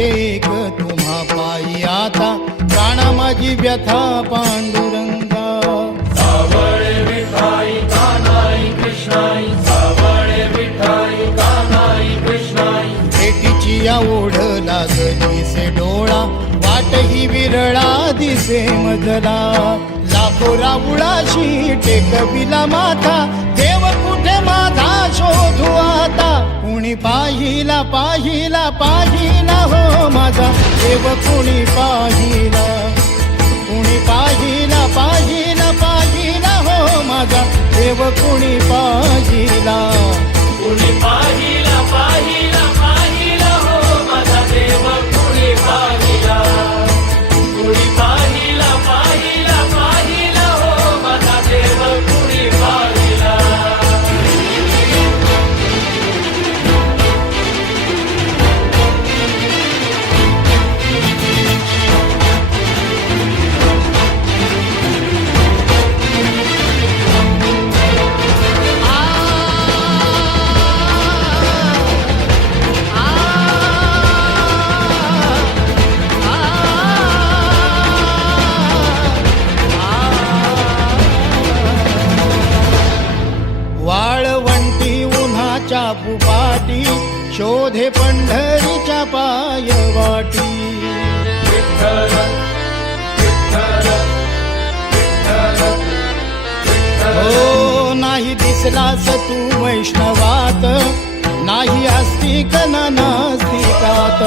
येते एक तुम्हा पायी आता, प्राणा माझी व्यथा पांडुरंगा. सावळे विठाई कानाई कृष्णाई, सावळे विठाई कानाई कृष्णाई. भेटीची या ओढ लागली से डोळा, वाट ही विरळा दिसे मजला. लाखो राऊळाशी टेकविला माथा, देव कुठे माझा शोधू आता. कुणी पाहिला पाहिला पाहिला हो माझा देव, कुणी पाहिला. कुणी पाहिला पाहिला पाहिला हो माझा देव, कुणी पाहिला. कुणी पाहिला पाहिला पाहिला हो माझा देव, कुणी पाहिला. कुणी पाहिला पाहिला पाहिला हो माझा देव, कुणी पाहिला. वाळवंटी उन्हाच्या पुपाटी, शोधे पंढरीच्या पायवाटी. विठ्ठल विठ्ठल विठ्ठल विठ्ठल. हो नाही दिसलास तू वैष्णवात, नाही आस्तिक ना नास्तिकात.